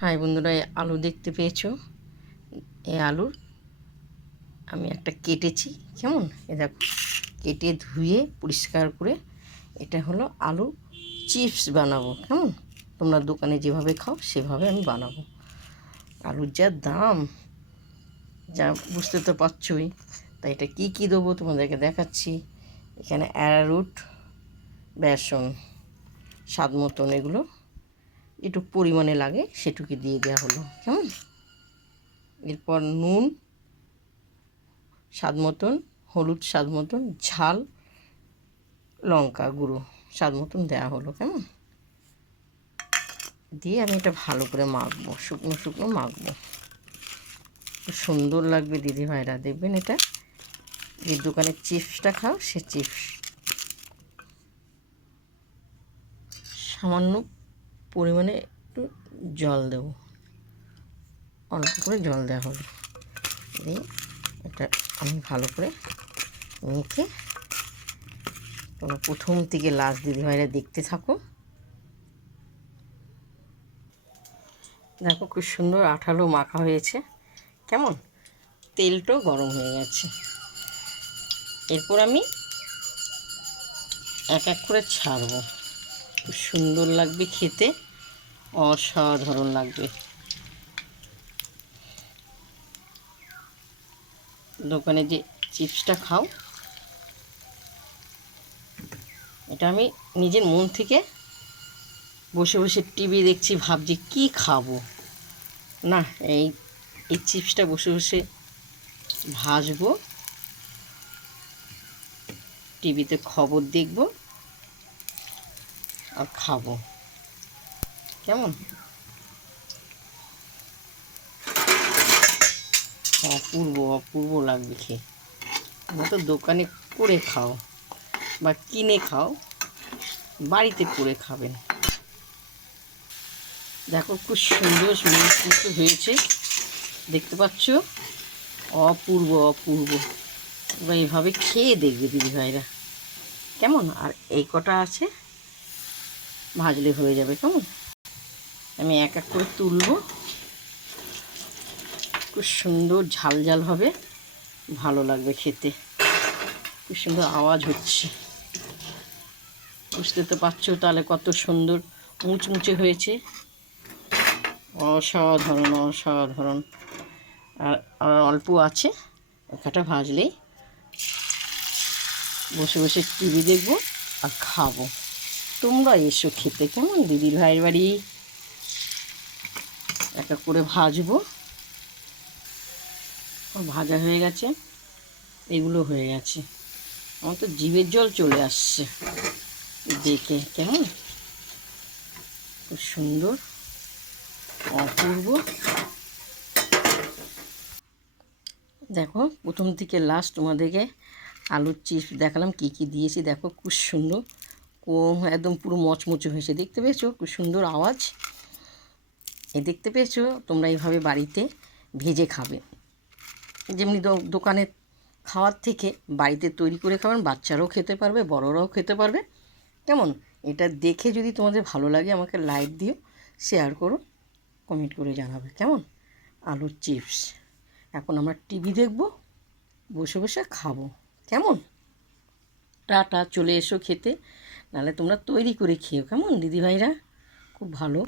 High বন্ধুরা, এই আলু দেখতে পেয়েছো? এই আলুর আমি একটা কেটেছি, কেমন এ দেখো, কেটে ধুয়ে পরিষ্কার করে এটা হলো আলু চিপস বানাবো। কেমন, তোমরা দোকানে যেভাবে খাও সেভাবে আমি বানাবো। আলুর যা দাম, যা বুঝতে তো পারছোই। তাই এটা কী কী দেবো তোমাদেরকে দেখাচ্ছি। এখানে অ্যারারুট, বেসন, স্বাদ মতন, এগুলো একটু পরিমাণে লাগে সেটুকু দিয়ে দেওয়া হলো। কেমন, এরপর নুন স্বাদ মতন, হলুদ স্বাদ মতন, ঝাল লঙ্কা গুঁড়ো স্বাদ মতন দেওয়া হলো। কেমন, দিয়ে আমি এটা ভালো করে মাখবো, শুকনো শুকনো মাখবো। খুব সুন্দর লাগবে দিদিভাইরা, দেখবেন এটা যে দোকানের চিপসটা খাও সে চিপস। সামান্য পরিমাণে একটু জল দেবো, অল্প করে জল দেওয়া হলো। দিয়ে এটা আমি ভালো করে মেখে, তোমরা প্রথম থেকে লাস্ট দিদিভাইরা দেখতে থাকো। দেখো খুব সুন্দর আঠালো মাখা হয়েছে। কেমন, তেলটাও গরম হয়ে গেছে। এরপর আমি এক এক করে ছাড়বো। খুব সুন্দর লাগবে খেতে, অসাধারণ লাগবে। দোকানে যে চিপসটা খাও, এটা আমি নিজের মন থেকে বসে বসে টিভি দেখছি, ভাবছি কি খাবো না, এই এই চিপসটা বসে বসে ভাজবো, টিভিতে খবর দেখব আর খাবো। কেমন, অপূর্ব অপূর্ব লাগবে খেয়ে। তোমরা তো দোকানে করে খাও বা কিনে খাও, বাড়িতে করে খাবেন। দেখো খুব সুন্দর মিষ্টি হয়েছে, দেখতে পাচ্ছ, অপূর্ব অপূর্ব। এবার এইভাবে খেয়ে দেখবে দিদিভাইরা। কেমন, আর এই কটা আছে ভাজলে হয়ে যাবে। কেমন, আমি এক এক করে তুলব, খুব সুন্দর ঝাল ঝাল হবে, ভালো লাগবে খেতে। খুব সুন্দর আওয়াজ হচ্ছে, বুঝতে তো পারছো তাহলে কত সুন্দর মুচমুচে হয়েছে, অসাধারণ অসাধারণ। আর অল্প আছে, একটা ভাজলেই বসে বসে টিভি দেখবো আর খাবো। তোমরা এসো খেতে। কেমন, দিদির ভাইয়ের বাড়ি। এক এক করে ভাজবো, ভাজা হয়ে গেছে, এগুলো হয়ে গেছে। আমার তো জিভের জল চলে আসছে দেখে। কেমন, খুব সুন্দর অপূর্ব। দেখো প্রথম থেকে লাস্ট তোমাদেরকে আলুর চিপস দেখালাম কী কী দিয়েছি। দেখো খুব সুন্দর, একদম পুরো মচমচে হয়েছে, দেখতে পেয়েছো? খুব সুন্দর আওয়াজ। দেখতে পেয়েছো? তোমরা এইভাবে বাড়িতে ভেজে খাবে, যেমনি দোকানে খাওয়ার থেকে বাড়িতে তৈরি করে খাবেন, বাচ্চারাও খেতে পারবে, বড়রাও খেতে পারবে। কেমন, এটা দেখে যদি তোমাদের ভালো লাগে আমাকে লাইক দিও, শেয়ার করো, কমেন্ট করে জানাবে। কেমন, আলুর চিপস। এখন আমরা টিভি দেখব, বসে বসে খাবো। কেমন, টাটা, চলে এসো খেতে, নাহলে তোমরা তৈরি করে খেও। কেমন দিদিভাইরা, খুব ভালো।